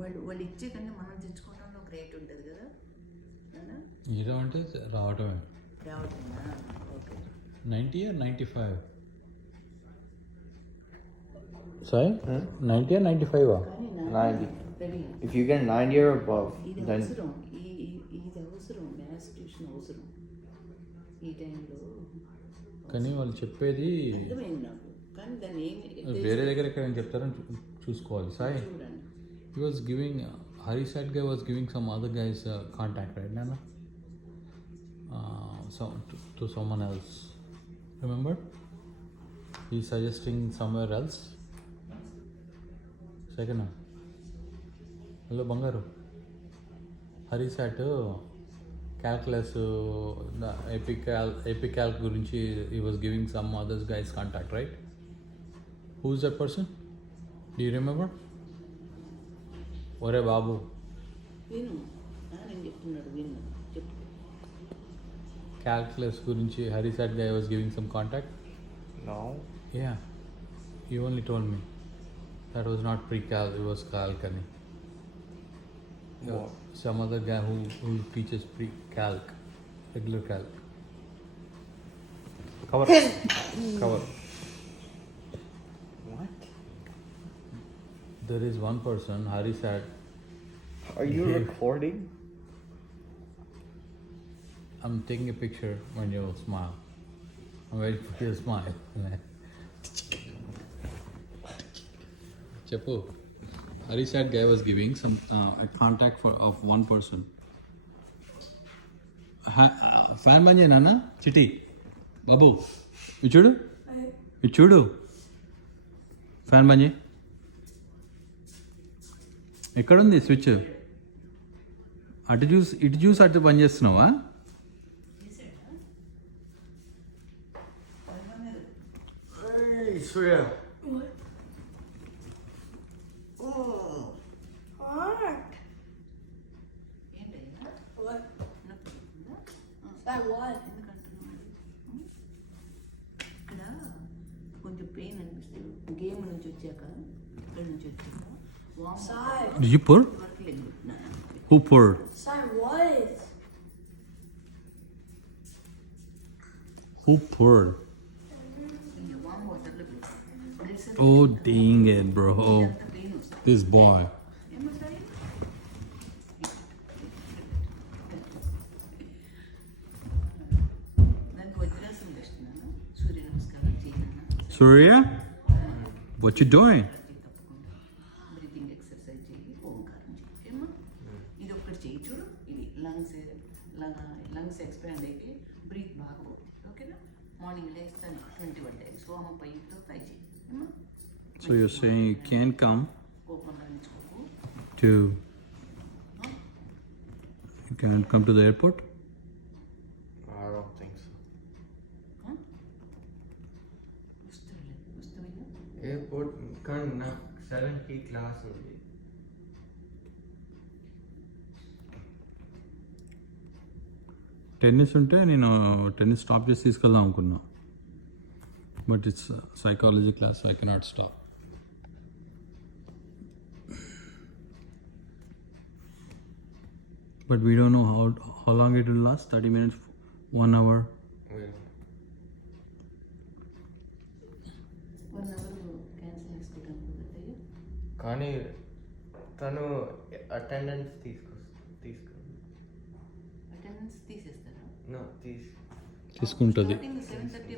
వాళ్ళు ఇచ్చే కన్నా మనం తెచ్చుకోవడంలో ఒక రేట్ ఉంటుంది కదా. ఇయడం అంటే రావటమే. ఓకే. 90 or 95? Sorry? 90 or 95? 90. If you get 90 or above, then ఇది అవసరం, మ్యాథ్స్ ట్యూషన్ అవసరం ఈ టైంలో. కానీ వాళ్ళు చెప్పేది అర్థమైంది నాకు, కానీ దాన్ని వేరే దగ్గర ఎక్కడ చెప్తారని చూసుకోవాలి. Sai he was giving Hari said guy was giving some other guy's contact, right, Nana? To someone else. Remember? He's suggesting somewhere else. Second. Hello, Bangaru. Hari said calculus, epical gurinchi, he was giving some other guy's contact, right? Who's that person? Do you remember? ఒరే బాబు విను, నేను చెప్తున్నాడు విను, చెప్పు. Calculus గురించి Hari sat guy was giving some contact. no. Yeah, you only told me that was not pre-calc, it was calc అని. Some other guy who teaches pre-calc, regular calc. Cover. What? There is one person, Hari said. Are you recording? I'm taking a picture when you smile. I'm waiting for you to smile. Chappu, Hari said guy was giving some a contact of one person. Fan banje nana chiti babu ichudu fan banje ఎక్కడుంది స్విచ్? ఇటు చూసి అటు పని చేస్తున్నావా? Surya. ఇక్కడ కొంచెం పెయిన్ అనిపిస్తుంది. గేమ్ నుంచి వచ్చాక, ఇక్కడ నుంచి వచ్చాక Did you pour? Who poured? Sorry, what? Who poured? Oh dang it, bro. This boy. Surya? What you doing? Lungs expand అయితే బ్రీత్ బాగా పోతుంది. ఓకేనా? మార్నింగ్ లేస్తాను 21 days సోమ పైతో ట్రై చేయి. So you're saying you can't come కోపంగా నిలుచుకోకు. You can't come to the airport? I don't think so. Vasthavayya? Airport kan na 7 ki class ఉంది. టెన్నిస్ ఉంటే నేను టెన్నిస్ స్టాప్ చేసి తీసుకెళ్దాం అనుకున్నా, but it's psychology class, I cannot stop. But we don't know how long it will last. 30 minutes, 1 hour. 1 hour cancel చేసుకోవడానికి కుదరదయ్యా? కానీ తను అటెండెన్స్ తీసుకో అటెండెన్స్ తీసేస్తారా? No, తీసుకుంటుంది. 7:30